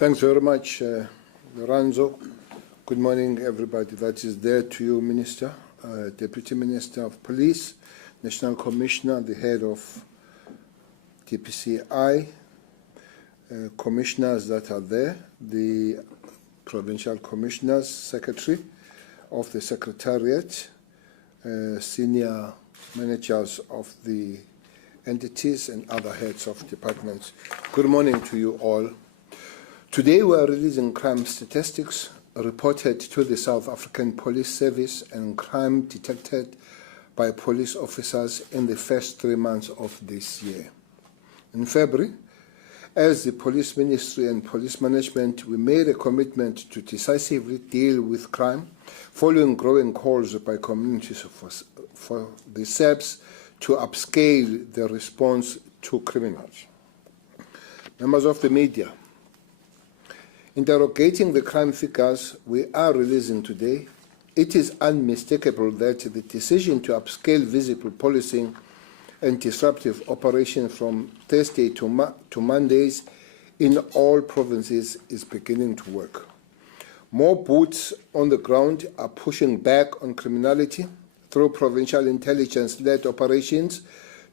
Thanks very much, Lorenzo. Good morning, everybody that is there to you, Minister, Deputy Minister of Police, National Commissioner, the head of TPCI, commissioners that are there, the provincial commissioners, secretary of the secretariat, senior managers of the entities and other heads of departments. Good morning to you all. Today we are releasing crime statistics reported to the South African Police Service and crime detected by police officers in the first 3 months of this year. In February, as the Police Ministry and Police Management, we made a commitment to decisively deal with crime following growing calls by communities for the SAPS to upscale the response to criminals. Members of the media, interrogating the crime figures we are releasing today, it is unmistakable that the decision to upscale visible policing and disruptive operations from Thursday to Mondays in all provinces is beginning to work. More boots on the ground are pushing back on criminality through provincial intelligence-led operations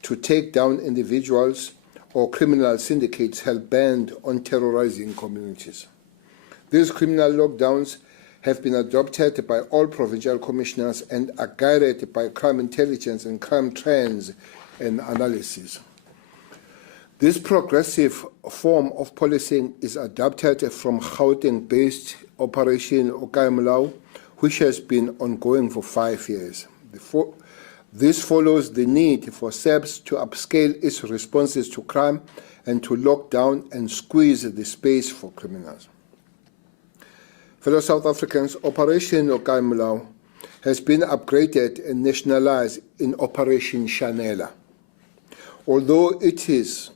to take down individuals or criminal syndicates hell-bent on terrorizing communities. These criminal lockdowns have been adopted by all provincial commissioners and are guided by crime intelligence and crime trends and analysis. This progressive form of policing is adapted from Gauteng-based Operation Okaimlau, which has been ongoing for 5 years. This follows the need for SAPS to upscale its responses to crime and to lock down and squeeze the space for criminals. Fellow South Africans, Operation Okaimlau has been upgraded and nationalized in Operation Shanela. Although it is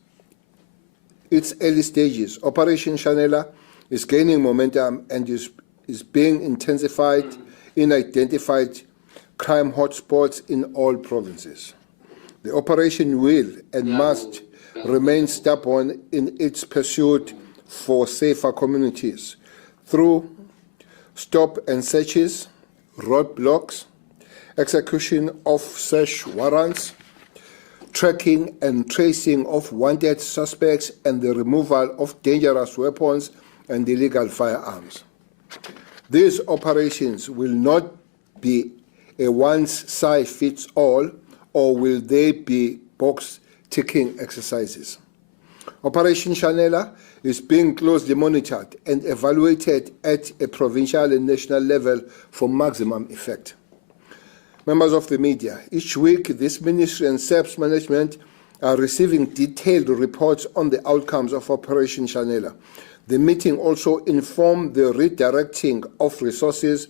its early stages, Operation Shanela is gaining momentum and is being intensified in identified crime hotspots in all provinces. The operation will and must remain stubborn in its pursuit for safer communities through stop and searches, roadblocks, execution of search warrants, tracking and tracing of wanted suspects, and the removal of dangerous weapons and illegal firearms. These operations will not be a one-size-fits-all, or will they be box-ticking exercises? Operation Shanela is being closely monitored and evaluated at a provincial and national level for maximum effect. Members of the media, each week this ministry and SAPS management are receiving detailed reports on the outcomes of Operation Shanela. The meeting also informed the redirecting of resources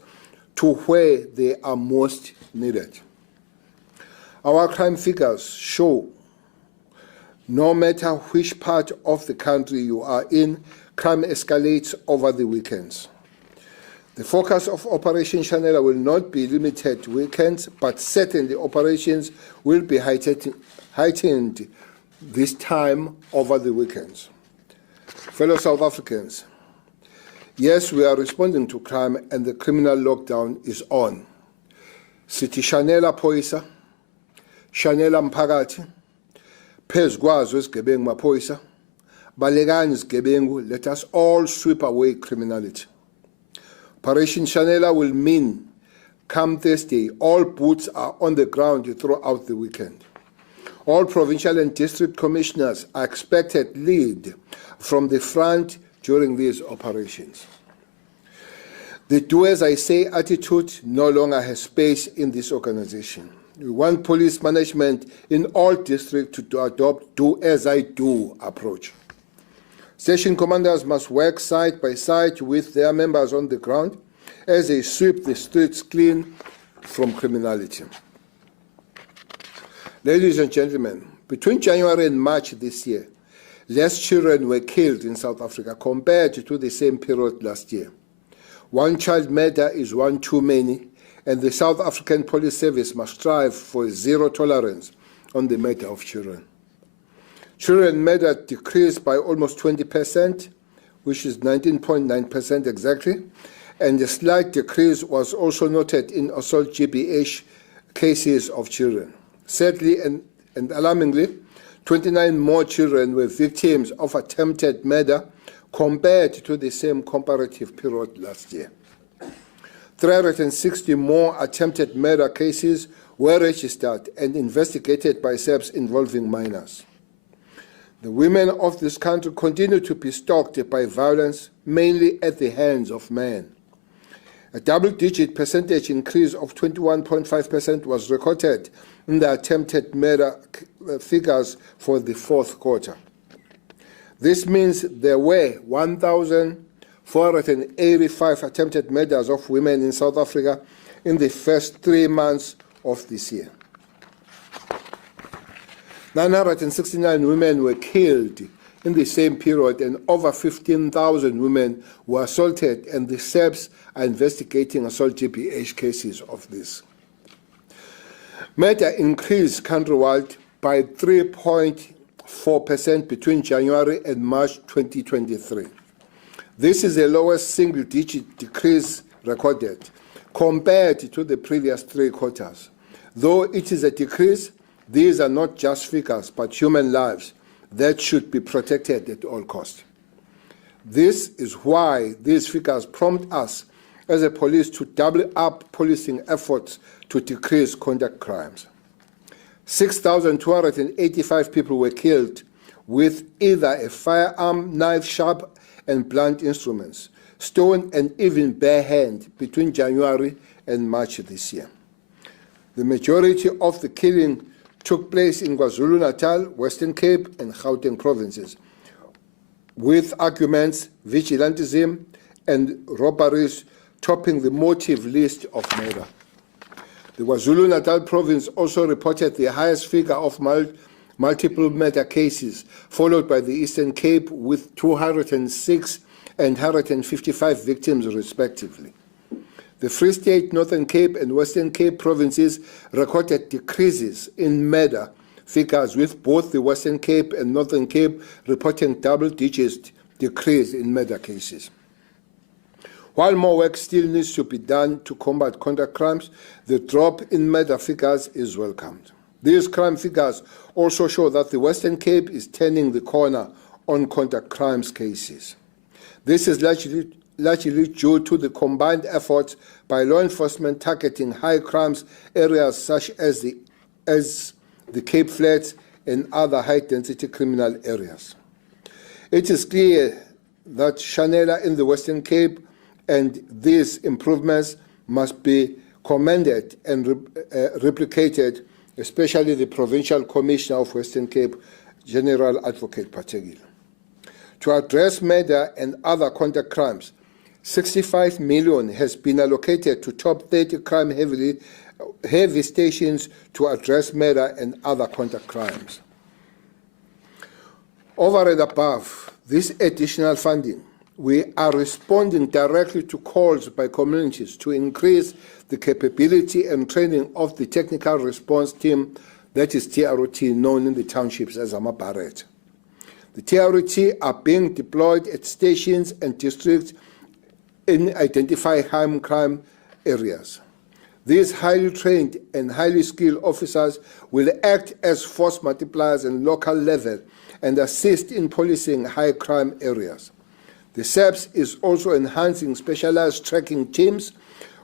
to where they are most needed. Our crime figures show no matter which part of the country you are in, crime escalates over the weekends. The focus of Operation Shanela will not be limited to weekends, but certainly operations will be heightened this time over the weekends. Fellow South Africans, yes, we are responding to crime and the criminal lockdown is on. Sithi Shanela Phoyisa, Shanela Mphakathi, phezu kwazo izigebengu maphoyisa, balekani izigebengu, let us all sweep away criminality. Operation Shanela will mean, come Thursday, all boots are on the ground throughout the weekend. All provincial and district commissioners are expected to lead from the front during these operations. The do as I say attitude no longer has space in this organization. We want police management in all districts to adopt do as I do approach. Station commanders must work side by side with their members on the ground as they sweep the streets clean from criminality. Ladies and gentlemen, between January and March this year, less children were killed in South Africa compared to the same period last year. One child murder is one too many, and the South African Police Service must strive for zero tolerance on the murder of children. Children murder decreased by almost 20%, which is 19.9% exactly, and a slight decrease was also noted in assault GBH cases of children. Sadly and alarmingly, 29 more children were victims of attempted murder compared to the same comparative period last year. 360 more attempted murder cases were registered and investigated by SAPS involving minors. The women of this country continue to be stalked by violence, mainly at the hands of men. A double-digit percentage increase of 21.5% was recorded in the attempted murder figures for the fourth quarter. This means there were 1,485 attempted murders of women in South Africa in the first 3 months of this year. 969 women were killed in the same period, and over 15,000 women were assaulted, and the SAPS are investigating assault GBH cases of this. Murder increased countrywide by 3.4% between January and March 2023. This is the lowest single-digit decrease recorded compared to the previous 3 quarters. Though it is a decrease, these are not just figures, but human lives that should be protected at all costs. This is why these figures prompt us as a police to double up policing efforts to decrease conduct crimes. 6,285 people were killed with either a firearm, knife, sharp and blunt instruments, stone and even bare hand between January and March this year. The majority of the killing took place in KwaZulu-Natal, Western Cape and Gauteng provinces, with arguments, vigilantism and robberies topping the motive list of murder. The KwaZulu-Natal province also reported the highest figure of multiple murder cases, followed by the Eastern Cape with 206 and 155 victims respectively. The Free State, Northern Cape and Western Cape provinces recorded decreases in murder figures, with both the Western Cape and Northern Cape reporting double-digit decrease in murder cases. While more work still needs to be done to combat conduct crimes, the drop in murder figures is welcomed. These crime figures also show that the Western Cape is turning the corner on conduct crimes cases. This is largely due to the combined efforts by law enforcement targeting high crimes areas such as the Cape Flats and other high-density criminal areas. It is clear that Chanela in the Western Cape and these improvements must be commended and replicated, especially the Provincial Commissioner of Western Cape, General Advocate Pategile. To address murder and other conduct crimes, 65 million has been allocated to top 30 crime-heavy stations to address murder and other conduct crimes. Over and above this additional funding, we are responding directly to calls by communities to increase the capability and training of the technical response team, that is TROT, known in the townships as Amabaret. The TROT are being deployed at stations and districts in identifying high crime areas. These highly trained and highly skilled officers will act as force multipliers at local level and assist in policing high crime areas. The SAPS is also enhancing specialized tracking teams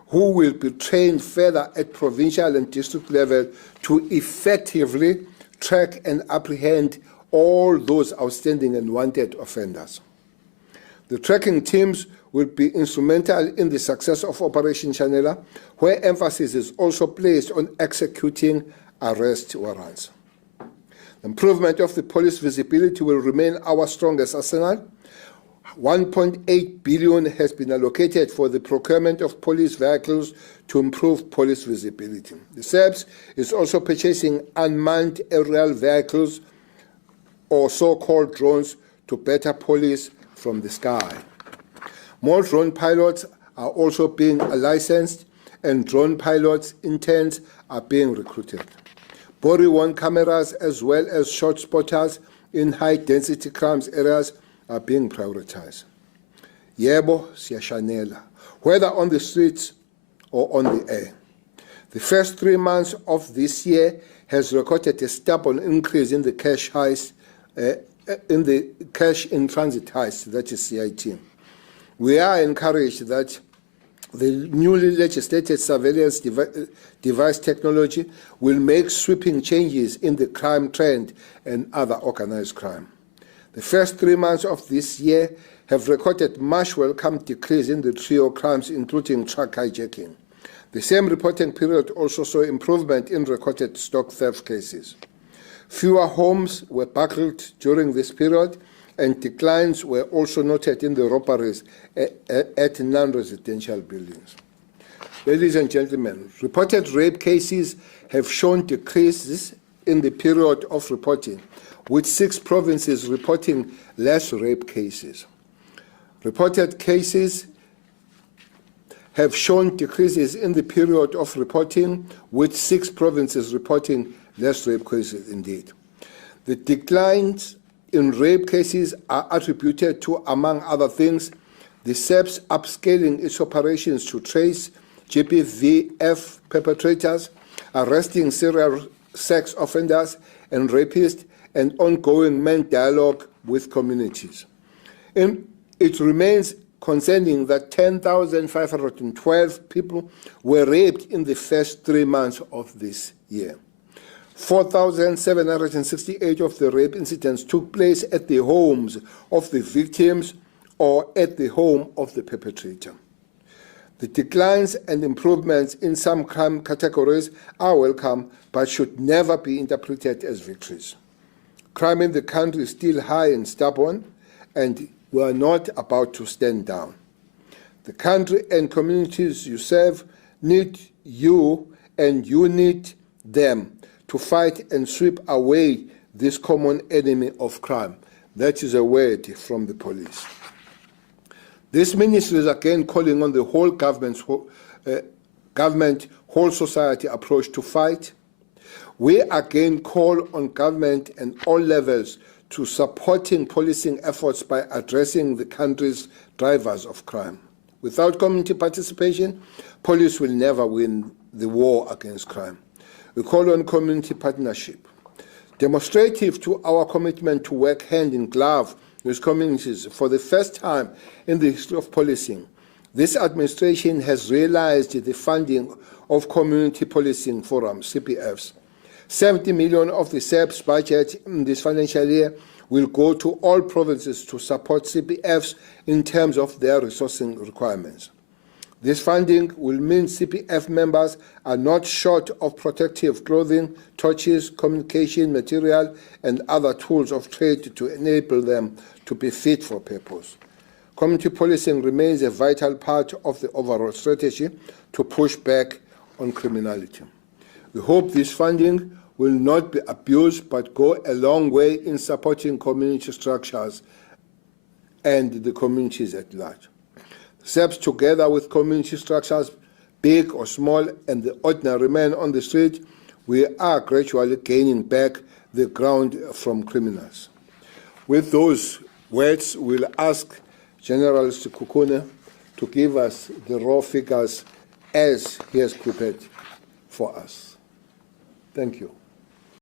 who will be trained further at provincial and district level to effectively track and apprehend all those outstanding and wanted offenders. The tracking teams will be instrumental in the success of Operation Chanela, where emphasis is also placed on executing arrest warrants. The improvement of the police visibility will remain our strongest arsenal. 1.8 billion has been allocated for the procurement of police vehicles to improve police visibility. The SAPS is also purchasing unmanned aerial vehicles, or so-called drones, to better police from the sky. More drone pilots are also being licensed, and drone pilots interns are being recruited. Body-worn cameras as well as shot spotters in high-density crimes areas are being prioritized. Yebo, siyashanela, whether on the streets or on the air. The first 3 months of this year has recorded a stubborn increase in the cash in transit heist, that is CIT. We are encouraged that the newly legislated surveillance device technology will make sweeping changes in the crime trend and other organized crime. The first 3 months of this year have recorded much welcome decrease in the trio crimes, including truck hijacking. The same reporting period also saw improvement in recorded stock theft cases. Fewer homes were burgled during this period, and declines were also noted in the robberies at non-residential buildings. Ladies and gentlemen, reported rape cases have shown decreases in the period of reporting, with 6 provinces reporting less rape cases. Reported cases have shown decreases in the period of reporting, with 6 provinces reporting less rape cases indeed. The declines in rape cases are attributed to, among other things, the SAPS upscaling its operations to trace GBVF perpetrators, arresting serial sex offenders and rapists, and ongoing men dialogue with communities. It remains concerning that 10,512 people were raped in the first 3 months of this year. 4,768 of the rape incidents took place at the homes of the victims or at the home of the perpetrator. The declines and improvements in some crime categories are welcome, but should never be interpreted as victories. Crime in the country is still high and stubborn, and we are not about to stand down. The country and communities you serve need you, and you need them to fight and sweep away this common enemy of crime. That is a word from the police. This ministry is again calling on the whole government, whole society approach to fight. We again call on government and all levels to supporting policing efforts by addressing the country's drivers of crime. Without community participation, police will never win the war against crime. We call on community partnership. Demonstrative to our commitment to work hand in glove with communities for the first time in the history of policing, this administration has realized the funding of community policing forums, CPFs. 70 million of the SAPS budget in this financial year will go to all provinces to support CPFs in terms of their resourcing requirements. This funding will mean CPF members are not short of protective clothing, torches, communication material, and other tools of trade to enable them to be fit for purpose. Community policing remains a vital part of the overall strategy to push back on criminality. We hope this funding will not be abused, but go a long way in supporting community structures and the communities at large. SAPS, together with community structures, big or small, and the ordinary man on the street, we are gradually gaining back the ground from criminals. With those words, we'll ask General Sekhukhune to give us the raw figures as he has prepared for us. Thank you.